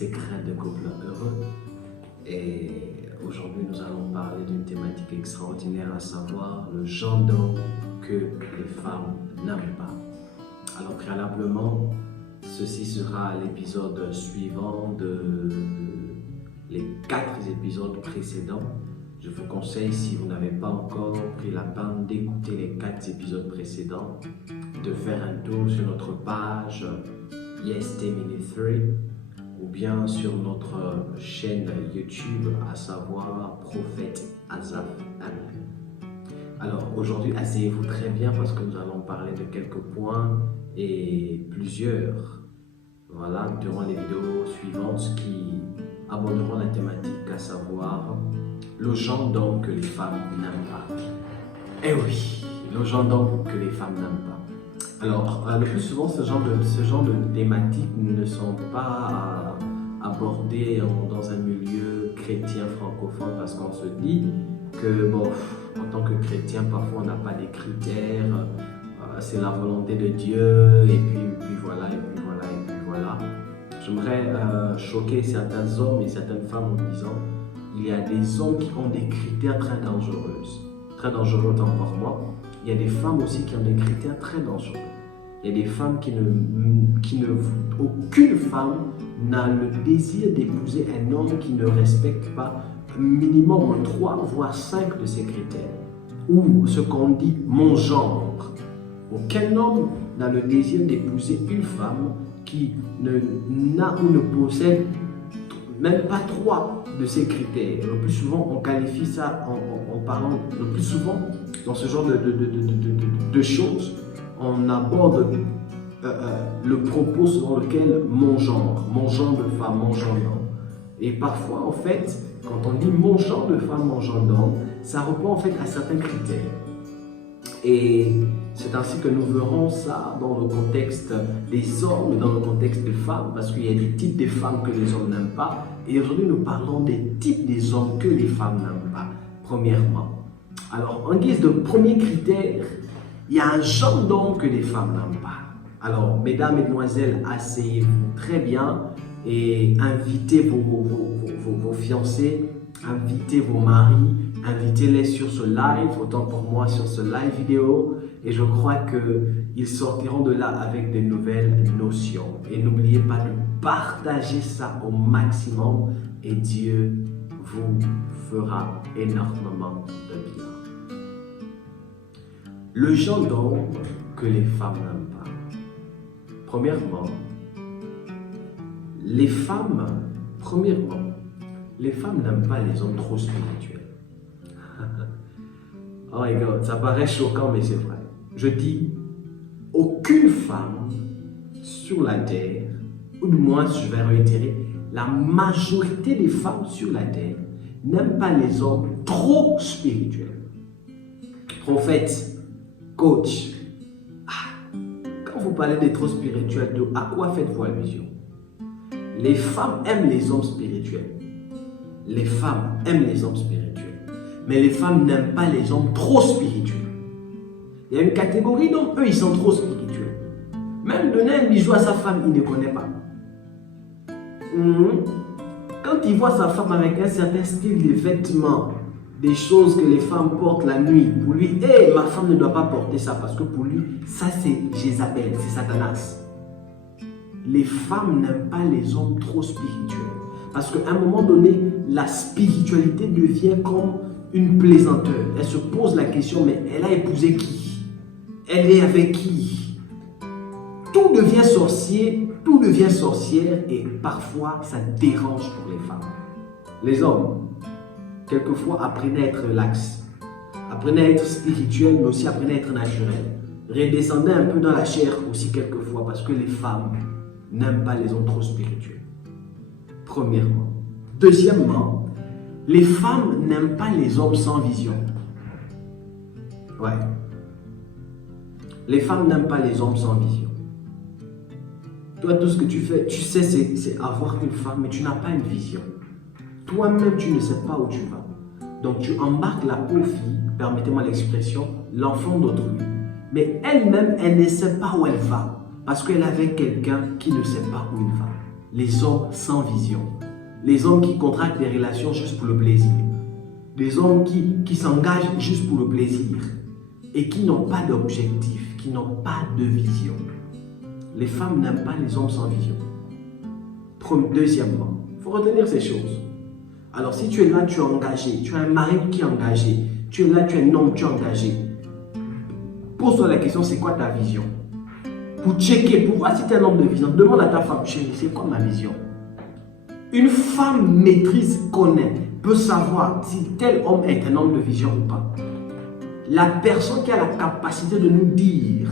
secrets de couple heureux. Et aujourd'hui, nous allons parler d'une thématique extraordinaire, à savoir le genre d'homme que les femmes n'aiment pas. Alors préalablement, ceci sera l'épisode suivant de les 4 épisodes précédents. Je vous conseille, si vous n'avez pas encore pris la peine d'écouter les 4 épisodes précédents, de faire un tour sur notre page YesTMini3 ou bien sur notre chaîne YouTube, à savoir Prophète Asaph Amen. Alors aujourd'hui, asseyez-vous très bien parce que nous allons parler de quelques points et plusieurs, voilà, durant les vidéos suivantes qui aborderont la thématique, à savoir le genre d'homme que les femmes n'aiment pas. Eh oui, le genre d'homme que les femmes n'aiment pas. Alors, le plus souvent, ce genre de thématiques ne sont pas abordées dans un milieu chrétien francophone parce qu'on se dit que, bon, en tant que chrétien, parfois on n'a pas des critères, c'est la volonté de Dieu, et puis voilà, et puis voilà, et puis voilà. J'aimerais choquer certains hommes et certaines femmes en disant il y a des hommes qui ont des critères très dangereux tant pour moi. Il y a des femmes aussi qui ont des critères très dangereux. Il y a des femmes aucune femme n'a le désir d'épouser un homme qui ne respecte pas minimum 3 voire 5 de ces critères. Ou ce qu'on dit mon genre. Aucun homme n'a le désir d'épouser une femme qui n'a ou ne possède même pas 3 de ces critères. Le plus souvent, on qualifie ça en parlant, le plus souvent, dans ce genre de choses, on aborde le propos selon lequel mon genre de femme, mon genre d'homme. Et parfois, en fait, quand on dit mon genre de femme, mon genre d'homme, ça répond en fait à certains critères. Et c'est ainsi que nous verrons ça dans le contexte des hommes et dans le contexte des femmes, parce qu'il y a des types de femmes que les hommes n'aiment pas. Et aujourd'hui, nous parlons des types des hommes que les femmes n'aiment pas, premièrement. Alors, en guise de premier critère, il y a un genre d'homme que les femmes n'aiment pas. Alors, mesdames, mesdemoiselles, asseyez-vous très bien et invitez vos fiancés, invitez vos maris, invitez-les sur ce live, autant pour moi sur ce live vidéo. Et je crois qu'ils sortiront de là avec de nouvelles notions. Et n'oubliez pas de partager ça au maximum et Dieu vous fera énormément de bien. Le genre d'homme que les femmes n'aiment pas. Premièrement, les femmes n'aiment pas les hommes trop spirituels. Oh my God, ça paraît choquant, mais c'est vrai. Je dis, aucune femme sur la terre, ou du moins, je vais réitérer, la majorité des femmes sur la terre n'aiment pas les hommes trop spirituels. Prophète, coach, quand vous parlez des trop spirituels, à quoi faites-vous allusion? Les femmes aiment les hommes spirituels. Les femmes aiment les hommes spirituels. Mais les femmes n'aiment pas les hommes trop spirituels. Il y a une catégorie d'hommes, eux, ils sont trop spirituels. Même donner un bijou à sa femme, il ne connaît pas. Quand il voit sa femme avec un certain style de vêtements, des choses que les femmes portent la nuit, pour lui, hey, ma femme ne doit pas porter ça, parce que pour lui, ça c'est Jézabel, c'est Satanas. Les femmes n'aiment pas les hommes trop spirituels. Parce qu'à un moment donné, la spiritualité devient comme une plaisanteur. Elle se pose la question, mais elle a épousé qui? Elle est avec qui? Tout devient sorcier, tout devient sorcière et parfois ça dérange pour les femmes. Les hommes, quelquefois apprenez à être relax, apprenez à être spirituel, mais aussi apprenez à être naturel. Redescendez un peu dans la chair aussi quelquefois parce que les femmes n'aiment pas les hommes trop spirituels. Premièrement. Deuxièmement, les femmes n'aiment pas les hommes sans vision. Ouais. Les femmes n'aiment pas les hommes sans vision. Toi, tout ce que tu fais, tu sais, c'est avoir une femme, mais tu n'as pas une vision. Toi-même, tu ne sais pas où tu vas. Donc, tu embarques la pauvre fille, permettez-moi l'expression, l'enfant d'autrui. Mais elle-même, elle ne sait pas où elle va. Parce qu'elle est avec quelqu'un qui ne sait pas où il va. les hommes sans vision. Les hommes qui contractent des relations juste pour le plaisir. Les hommes qui s'engagent juste pour le plaisir. Et qui n'ont pas d'objectif, qui n'ont pas de vision. Les femmes n'aiment pas les hommes sans vision. Deuxièmement, il faut retenir ces choses. Alors si tu es là, tu es engagé, tu as un mari qui est engagé, tu es là, tu es un homme, tu es engagé. Pose-toi la question, c'est quoi ta vision? Pour checker, pour voir si tu es un homme de vision, demande à ta femme, chérie, c'est quoi ma vision? Une femme maîtrise, connaît, peut savoir si tel homme est un homme de vision ou pas. La personne qui a la capacité de nous dire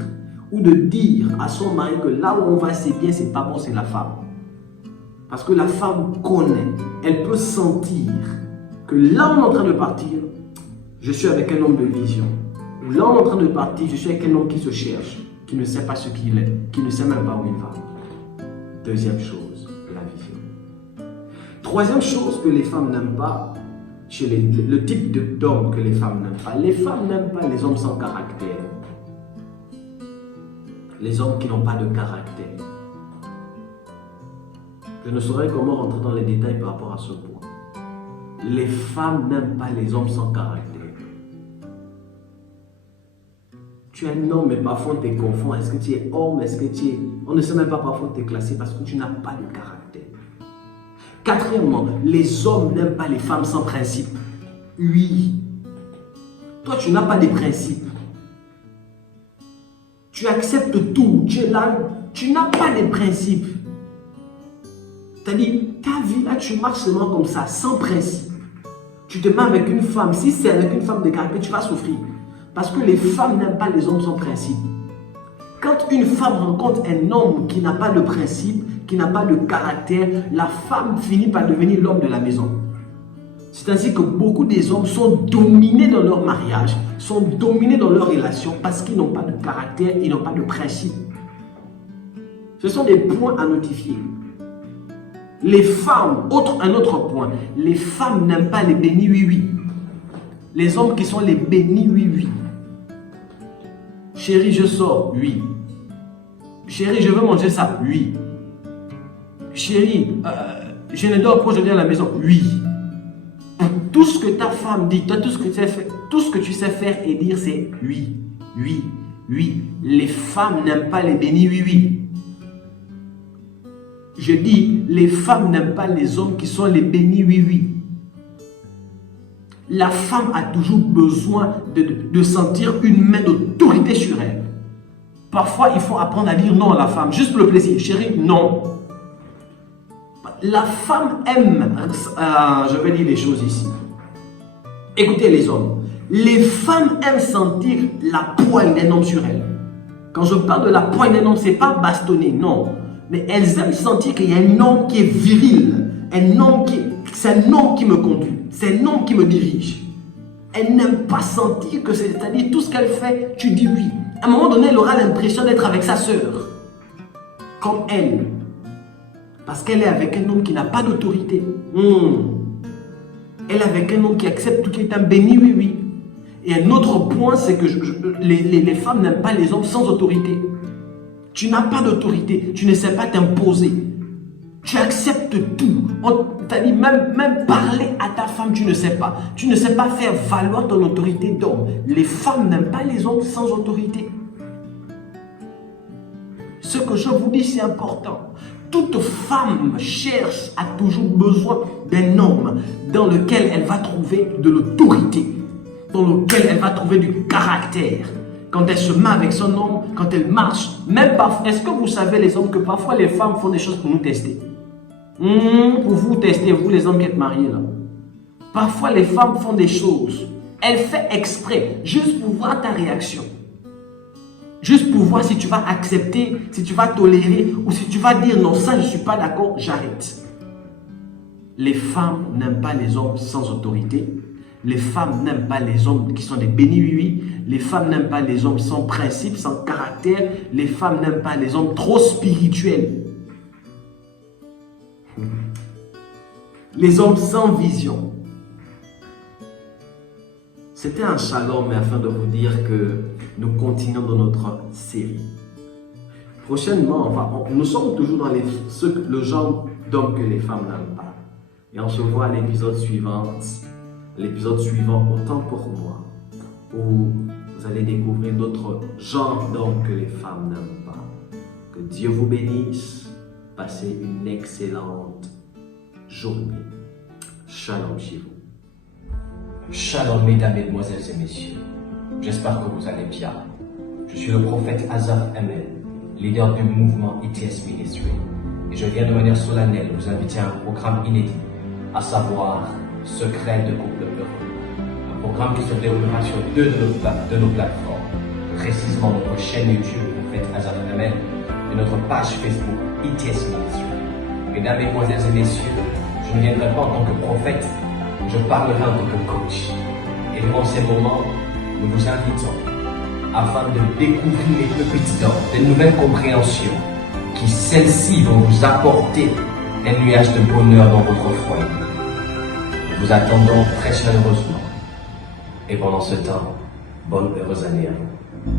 ou de dire à son mari que là où on va c'est bien, c'est pas bon, c'est la femme. Parce que la femme connaît, elle peut sentir que là où on est en train de partir, je suis avec un homme de vision. Ou là où on est en train de partir, je suis avec un homme qui se cherche, qui ne sait pas ce qu'il est, qui ne sait même pas où il va. Deuxième chose, la vision. Troisième chose que les femmes n'aiment pas, chez le type d'homme que les femmes n'aiment pas. Les femmes n'aiment pas les hommes sans caractère. Les hommes qui n'ont pas de caractère. Je ne saurais comment rentrer dans les détails par rapport à ce point. Les femmes n'aiment pas les hommes sans caractère. Tu es un homme, mais parfois on te confond. Est-ce que tu es homme? Est-ce que tu es... On ne sait même pas parfois te classer parce que tu n'as pas de caractère. Quatrièmement, les hommes n'aiment pas les femmes sans principe. Oui. Toi, tu n'as pas de principe. Tu acceptes tout. Tu es là. Tu n'as pas de principe. C'est-à-dire, ta vie là, tu marches seulement comme ça, sans principe. Tu te mets avec une femme. Si c'est avec une femme de caractère, tu vas souffrir. Parce que les femmes n'aiment pas les hommes sans principe. Quand une femme rencontre un homme qui n'a pas de principe, qui n'a pas de caractère, la femme finit par devenir l'homme de la maison. C'est ainsi que beaucoup des hommes sont dominés dans leur mariage, sont dominés dans leur relation parce qu'ils n'ont pas de caractère, ils n'ont pas de principe. Ce sont des points à notifier. Les femmes, un autre point, les femmes n'aiment pas les bénis oui-oui. Les hommes qui sont les bénis oui-oui. Chérie, je sors, oui. Chérie, je veux manger ça, oui. Chérie, je ne dors pas, je viens à la maison, oui. Tout ce que ta femme dit, toi, tout ce que tu sais faire et dire, c'est oui, oui, oui. Les femmes n'aiment pas les bénis oui-oui. Je dis, les femmes n'aiment pas les hommes qui sont les bénis oui-oui. La femme a toujours besoin de sentir une main d'autorité sur elle. Parfois, il faut apprendre à dire non à la femme, juste pour le plaisir. Chérie, non. La femme aime, je vais dire les choses ici. Écoutez les hommes, les femmes aiment sentir la poigne d'un homme sur elles. Quand je parle de la poigne d'un homme, ce n'est pas bastonner, non. Mais elles aiment sentir qu'il y a un homme qui est viril, c'est un homme qui me conduit, c'est un homme qui me dirige. Elle n'aime pas sentir que c'est-à-dire tout ce qu'elle fait, tu dis oui. À un moment donné, elle aura l'impression d'être avec sa sœur, comme elle. Parce qu'elle est avec un homme qui n'a pas d'autorité. Elle est avec un homme qui accepte tout, qui est un béni, oui, oui. Et un autre point, c'est que les femmes n'aiment pas les hommes sans autorité. Tu n'as pas d'autorité, tu ne sais pas t'imposer. Tu acceptes tout. On t'a dit même parler à ta femme, tu ne sais pas. Tu ne sais pas faire valoir ton autorité d'homme. Les femmes n'aiment pas les hommes sans autorité. Ce que je vous dis, c'est important. Toute femme cherche, a toujours besoin d'un homme dans lequel elle va trouver de l'autorité, dans lequel elle va trouver du caractère. Quand elle se met avec son homme, quand elle marche, même parfois, est-ce que vous savez les hommes que parfois les femmes font des choses pour nous tester? Pour vous tester, vous les hommes qui êtes mariés là. Parfois les femmes font des choses, elles font exprès, juste pour voir ta réaction. Juste pour voir si tu vas accepter, si tu vas tolérer ou si tu vas dire non, ça je ne suis pas d'accord, j'arrête. Les femmes n'aiment pas les hommes sans autorité. Les femmes n'aiment pas les hommes qui sont des bénis oui. Les femmes n'aiment pas les hommes sans principe, sans caractère. Les femmes n'aiment pas les hommes trop spirituels. Les hommes sans vision. C'était un shalom, mais afin de vous dire que nous continuons dans notre série. Prochainement, nous sommes toujours dans le genre d'hommes que les femmes n'aiment pas. Et on se voit à l'épisode suivant, Autant pour moi, où vous allez découvrir d'autres genres d'hommes que les femmes n'aiment pas. Que Dieu vous bénisse. Passez une excellente journée. Shalom chez vous. Shalom mesdames, mesdemoiselles et messieurs. J'espère que vous allez bien. Je suis le prophète Azaf Emel, leader du mouvement ETS Ministry. Et je viens de manière solennelle vous inviter à un programme inédit, à savoir Secret de couple heureux. Un programme qui se déroulera sur deux de nos plateformes, précisément notre chaîne YouTube, prophète Azaf Emel, et notre page Facebook ETS Ministry. Mesdames, mesdemoiselles et messieurs, je ne viendrai pas en tant que prophète, je parlerai en tant que coach. Et durant ces moments, nous vous invitons afin de découvrir les pépites d'or, des nouvelles compréhensions, qui celles-ci vont vous apporter un nuage de bonheur dans votre foyer. Nous vous attendons très chaleureusement. Et pendant ce temps, bonne heureuse année à vous.